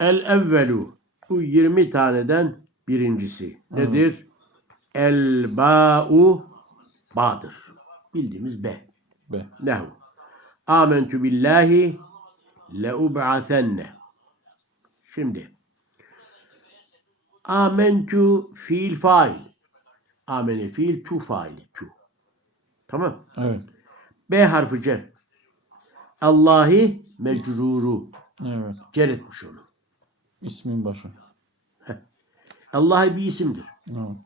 El evvelu. Bu 20 taneden birincisi. Nedir? El ba'u ba'dır. Bildiğimiz be. B. Nehu. Amentu billahi leub'athenne. Şimdi amentu fiil fail. Amene fiil tu fail. Tu. Tamam. Evet. B harfi cer. Allahi mecruru. Evet. Cer etmiş onu. İsmin başı. Allah bir isimdir. Evet.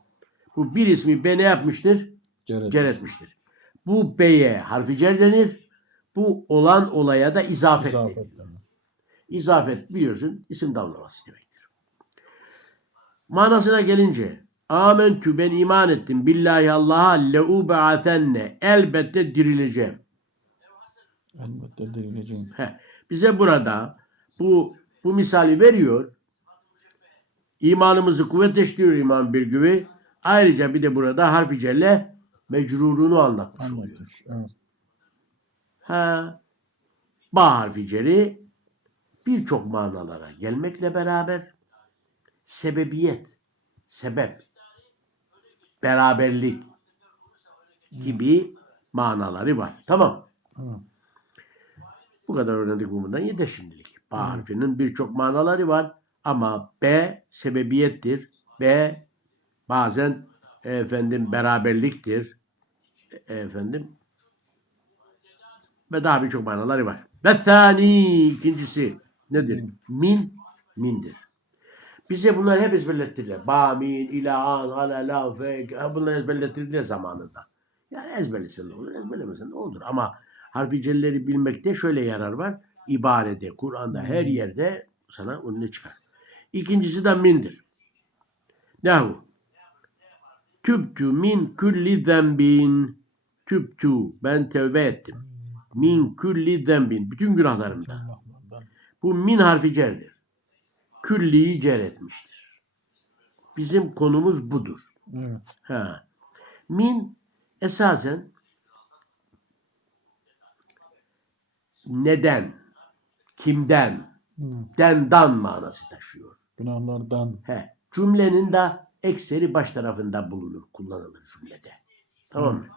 Bu bir ismi B ne yapmıştır? Ceret. Cer etmiştir. Bu B'ye harfi cer denir. Bu olan olaya da izafet İzafet. denir. İzafet biliyorsun isim damlaması demektir. Manasına gelince Amentü ben iman ettim billahi Allah'a leub'atenne elbette dirileceğim. Elbette dirileceğim. Heh, bize burada bu bu misali veriyor. İmanımızı kuvvetleştiriyor iman bir gibi. Ayrıca bir de burada harfi celle mecrurunu anlatmış oluyor. Evet. Ha, ba harfi ceri birçok manalara gelmekle beraber sebebiyet, sebep, beraberlik gibi manaları var. Tamam. Evet. Bu kadar öğrendik bundan yeter şimdilik. Ba harfinin birçok manaları var ama B sebebiyettir. B bazen efendim beraberliktir. E, Efendim ve daha birçok manaları var. Ve thani ikincisi nedir? Min mindir. Bize bunlar hep ezberlettirdiler. Ba, min, ila, an, hala, la, fe, bunları ezberlettirdiler zamanında. Yani ezberlesen ne olur, ezberlemesen ne olur. Ama harfi celleri bilmekte şöyle yarar var. İbarede, Kur'an'da her yerde sana önüne çıkar. İkincisi de mindir. Nehu? Tübtü min külli zembin. Tübtü. Ben tevbe ettim. Min külli zembin. Bütün günahlarımdan. Allah'tan. Bu min harfi cerdir. Külliyi cer etmiştir. Bizim konumuz budur. Evet. Ha. Min esasen neden, kimden, Evet. dendan manası taşıyor. Günahlardan. He. Cümlenin de ekseri baş tarafında bulunur, kullanılır cümlede. Tamam mı?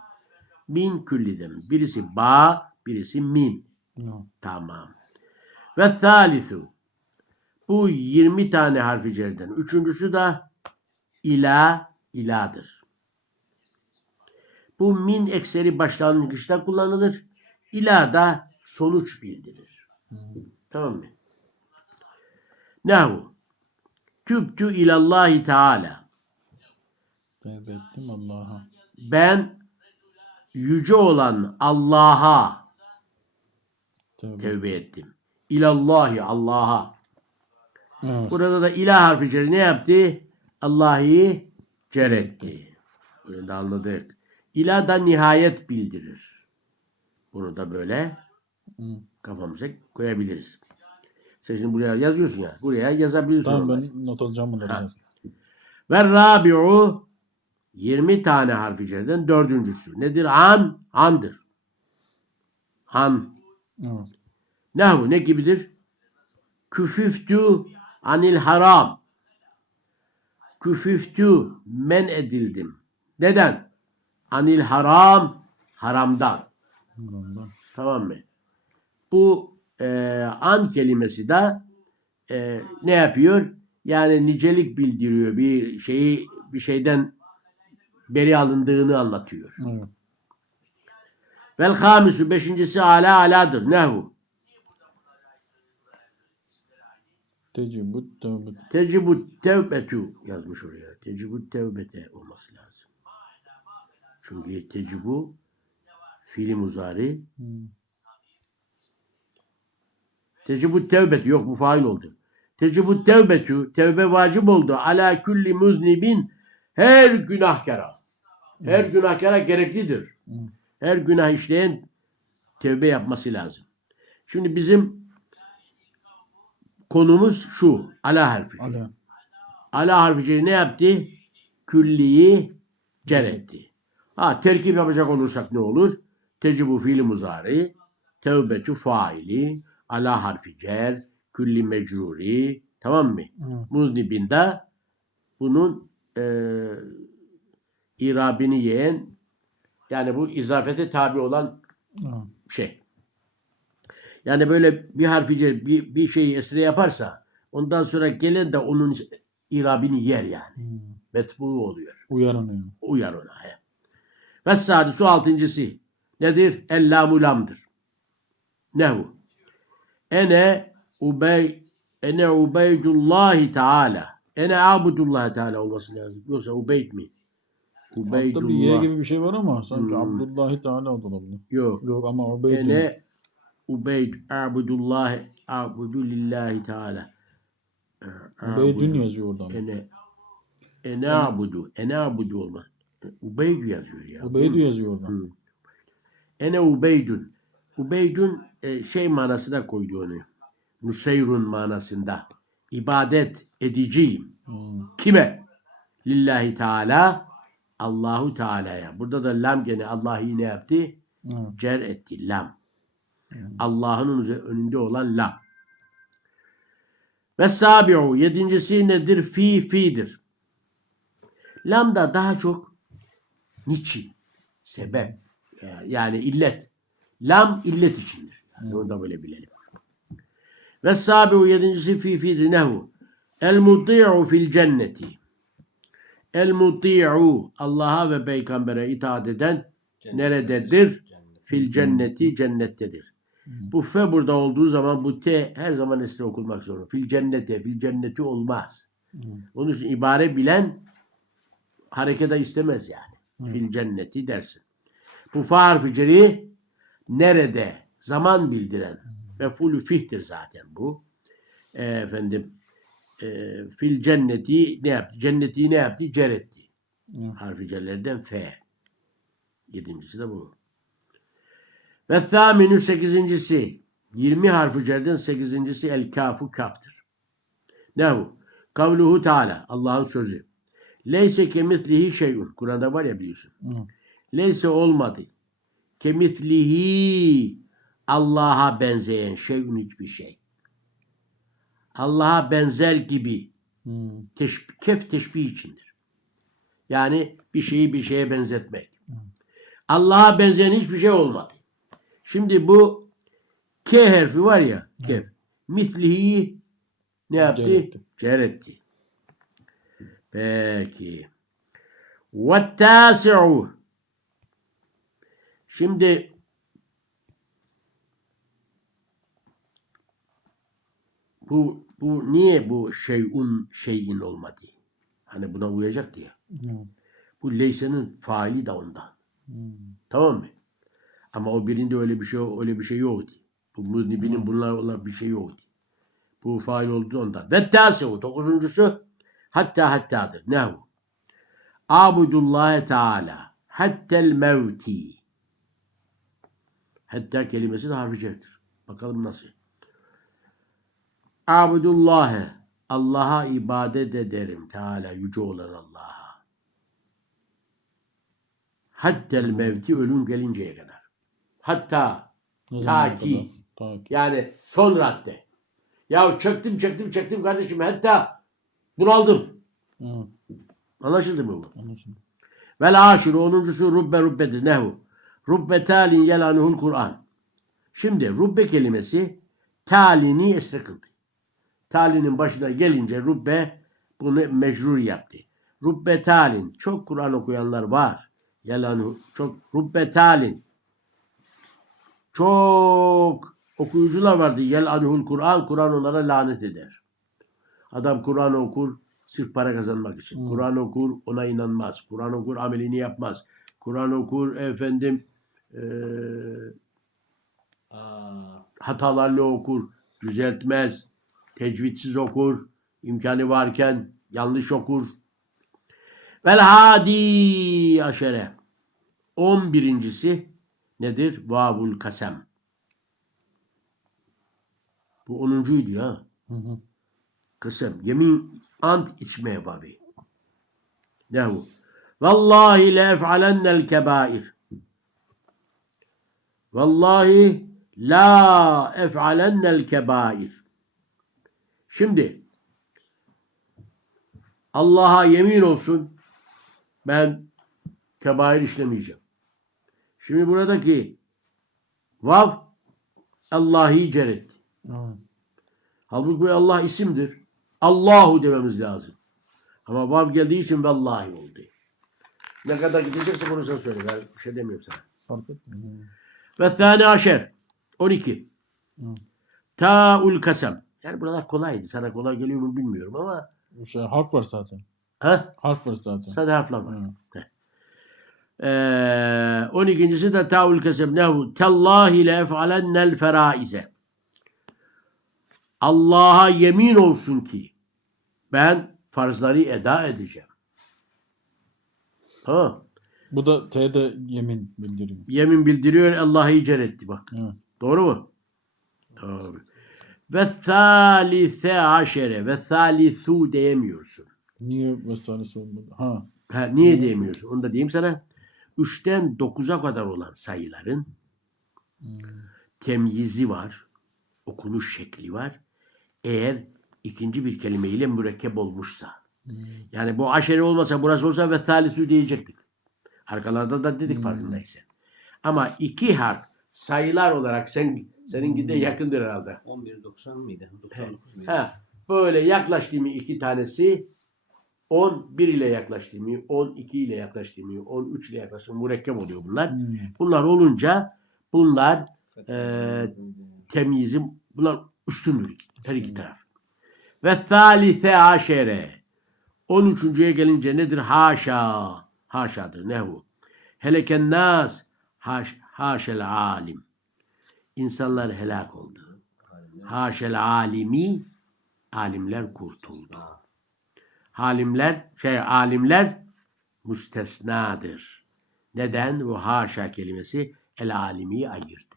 Min külliden. Birisi ba, birisi min. Evet. Tamam. Ve thalithu. Bu 20 tane harfi cerden. Üçüncüsü de ila, iladır. Bu min ekseri başlangıçta kullanılır. İla da sonuç bildirir. Tamam mı? Nehu. Tübtü ilallahi teala. Tevbe ettim Allah'a. Ben yüce olan Allah'a Tevbe. tevbe ettim. İlallahi Allah'a. Evet. Burada da ilah harfi ceri ne yaptı? Allah'ı cer etti. Bunu da anladık. İlah da nihayet bildirir. Bunu da böyle. Kafamıza koyabiliriz. Sen şimdi buraya yazıyorsun ya. Buraya yazabilirsin. Tamam ben not alacağım bunları. Ve rabi'u 20 tane harfi cerden dördüncüsü. Nedir? An, andır. Han. Evet. Nehu ne gibidir? Küfüftü anil haram. Küfüftü men edildim. Neden? Anil haram haramdan. Bundan. Tamam mı? Bu e, an kelimesi de e, ne yapıyor? Yani nicelik bildiriyor. Bir şeyi bir şeyden beri alındığını anlatıyor. Evet. Vel hamisu beşincisi ala aladır. Nehu. Tecibut tevbe. Tecibut tevbetu yazmış oraya. Tecibut tevbete olması lazım. Çünkü tecibu fiili muzari. Hı. Tecibut tevbetu yok bu fail oldu. Tecibut tevbetu tevbe vacip oldu. Ala kulli muznibin her günahkara. Her günahkara gereklidir. Her günah işleyen tevbe yapması lazım. Şimdi bizim konumuz şu. Ala harfi. Ala. Ala harfi ne yaptı? Külliyi cer etti. Ha terkip yapacak olursak ne olur? Tecibu fiili muzari, tevbetu faili, ala harfi cer, külli mecruri. Tamam mı? Evet. Muznibinde bunun e, irabini yiyen yani bu izafete tabi olan Evet. şey. Yani böyle bir harfi cer- bir, bir şeyi esre yaparsa ondan sonra gelen de onun irabini yer yani. Hmm. Metbu oluyor. Uyaranıyor. Uyar ona. He. Ve sadisu altıncısı nedir? Ellamu lamdır. Nehu. Ene ubey ene ubeydullahi teala. Ene abudullahi teala olması lazım. Yoksa ubeyd mi? Altta bir Y Ubeydullah. gibi bir şey var ama sanki Hmm. Abdullahi Teala olabilir. Yok. Yok ama belli. Ene ubeyd abudullah abudu lillahi teala. Ubeydün yazıyor oradan. Ene ene abudu. Ene abudu olmaz. Ubeyd yazıyor ya. Ubeydu yazıyor oradan. Hı. Ene Ubeydun. Ubeydun e, şey manasına koydu onu. Nuseyrun manasında. İbadet ediciyim. Hmm. Kime? Lillahi Teala. Allahu Teala'ya. Burada da lam gene Allah'ı ne yaptı? Evet. Cer etti. Lam. Hmm. Allah'ın önünde olan lam. Ve sabi'u. Yedincisi nedir? Fi fi'dir. Lam da daha çok niçin? Sebep. Yani illet. Lam illet içindir. Yani onu da böyle bilelim. Ve sabi'u yedincisi fi fi'dir. Nehu. El muti'u fil cenneti. El muti'u Allah'a ve peygambere itaat eden nerededir? Fil cenneti cennettedir. Hmm. Bu fe burada olduğu zaman bu t her zaman esre okunmak zorunda. Fil cennete, fil cenneti olmaz. Hmm. Onun için ibare bilen harekete istemez yani. Hmm. Fil cenneti dersin. Bu fa harfi ceri nerede? Zaman bildiren. Mefulü fihtir zaten bu. E, efendim e, fil cenneti ne yaptı? Cenneti ne yaptı? Cer etti. Harfi cerlerden F. Yedincisi de bu. Ve thaminü sekizincisi. 20 harfi cerden sekizincisi el kafu kaftır. Nehu? Kavluhu Teala. Allah'ın sözü. Leyse kemitlihi şeyun. Kur'an'da var ya biliyorsun. Evet. Leyse olmadı. Kemitlihi Allah'a benzeyen şeyun hiçbir şey. Allah'a benzer gibi Hmm. kef teşbih içindir. Yani bir şeyi bir şeye benzetmek. Hı. Allah'a benzeyen hiçbir şey olmadı. Şimdi bu K harfi var ya kef. Mislihi ne yaptı? Cer etti. Cer etti. Peki. Ve tâsi'u. Şimdi bu bu niye bu şeyun şeyin olmadı? Hani buna uyacak diye. Bu leysenin faili de ondan. Hmm. Tamam mı? Ama o birinde öyle bir şey öyle bir şey yoktu. Bu muznibinin bunlarla olan bir şey yoktu. Bu fail oldu ondan. Ve tâsi'u. Dokuzuncusu hatta hattadır. Nehu? Abudullahi Teala hattel mevti. Hatta kelimesi de harfi cerdir. Bakalım nasıl. Abudullahi Allah'a ibadet ederim. Teala yüce olan Allah'a. Hattel mevti ölüm gelinceye kadar. Hatta Ta ki. yani son radde. Ya çöktüm çöktüm çöktüm kardeşim hatta bunaldım. Evet. Anlaşıldı mı bu? Anlaşıldı. Vel aşiru onuncusu rubbe rubbedir. Nehu? Rubbe talin yelanuhul Kur'an. Şimdi rubbe kelimesi talini esre kıldı. Talinin başına gelince rubbe bunu mecrur yaptı. Rubbe talin. Çok Kur'an okuyanlar var. Yelanuhu. Çok rubbe talin. Çok okuyucular vardı. Yelanuhul Kur'an. Kur'an onlara lanet eder. Adam Kur'an okur sırf para kazanmak için. Hmm. Kur'an okur ona inanmaz. Kur'an okur amelini yapmaz. Kur'an okur efendim eee hatalarla okur, düzeltmez, tecvidsiz okur, imkanı varken yanlış okur. Vel hadi aşere. On birincisi nedir? Vavul kasem. Bu onuncuydu ya. Hı hı. Kısım. Yemin ant içmeye babı. Nehu. Vallahi le ef'alennel kebair. Vallahi la ef'alennel kebair. Şimdi Allah'a yemin olsun ben kebair işlemeyeceğim. Şimdi buradaki vav Allah'ı ceret. Evet. Halbuki bu Allah isimdir. Allahu dememiz lazım. Ama vav geldiği için vallahi oldu. Ne kadar gidecekse bunu sen söyle. Ben bir şey demiyorum sana. Fark etmiyor. Ve thani aşer. 12. Hı. Ta'ul kasem. Yani buralar kolaydı. Sana kolay geliyor mu bilmiyorum ama Bu şey harf var zaten. ha? Harf var zaten. Sadece harfler var. Hı. Ee, 12.si de ta'ul kasem. Nehu tellahi le ef'alennel feraize. Allah'a yemin olsun ki ben farzları eda edeceğim. Tamam. Bu da T'de yemin bildiriyor. Yemin bildiriyor Allah'ı icat etti bak. Evet. Doğru mu? Tabii. Ve thalithe aşere ve thalithu diyemiyorsun. Niye vesairesi olmadı? Ha. Ha, niye diyemiyorsun? Onu da diyeyim sana. 3'ten 9'a kadar olan sayıların Hmm. temyizi var. Okunuş şekli var. Eğer ikinci bir kelimeyle mürekkep olmuşsa. Hmm. Yani bu aşere olmasa burası olsa ve thalithu diyecektik. Arkalarda da dedik Hmm. farkındaysan. Ama iki harf sayılar olarak sen seninki de yakındır herhalde. 11.90 mıydı? 99 mıydı? Ha, böyle yaklaştığımı iki tanesi 11 ile yaklaştığımı, 12 ile yaklaştığımı, 13 ile yaklaştığımı mürekkep oluyor bunlar. Hmm. Bunlar olunca bunlar tane? temyizim, bunlar üstündür her iki taraf. Ve thalithe aşere 13.ye gelince nedir? Haşa. Haşadır. Nehu. Heleken nas haş, haşel alim. İnsanlar helak oldu. Haşel alimi alimler kurtuldu. Halimler şey alimler müstesnadır. Neden? Bu haşa kelimesi el alimi ayırdı.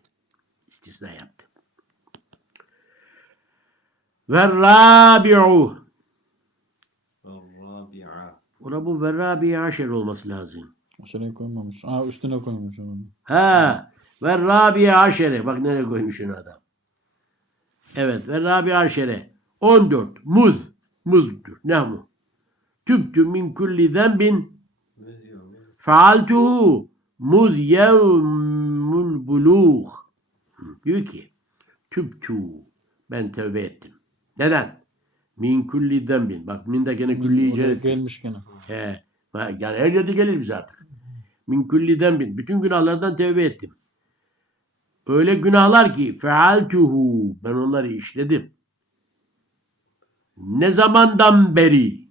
İstisna yaptı. Ve rabi'u. Ona bu ve rabi'e aşer olması lazım. Aşağıya koymamış. Aa üstüne koymuş onu. Ha. Ve rabi'e aşere. Bak nereye koymuşsun adam. Evet. Ve rabi'e aşere. 14. Muz. Muzdur. Ne mu? Tübtü min kulli zenbin faaltuhu muz yevmul buluğ. Diyor ki tübtü ben tövbe ettim. Neden? Min kulli zenbin. Bak min de gene icret. gelmiş gene. He. Yani her yerde gelir bize artık. Min kulli zenbin. Bütün günahlardan tövbe ettim. Öyle günahlar ki fealtuhu ben onları işledim. Ne zamandan beri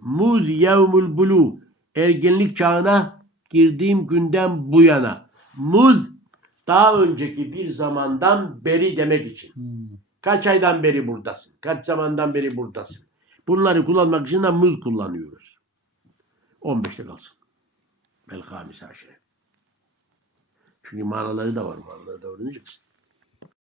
muz yevmul bulu ergenlik çağına girdiğim günden bu yana muz daha önceki bir zamandan beri demek için. Hmm. Kaç aydan beri buradasın? Kaç zamandan beri buradasın? Bunları kullanmak için de muz kullanıyoruz. 15'te kalsın. Bel hamis aşire. Çünkü manaları da var. Manaları da öğreneceksin.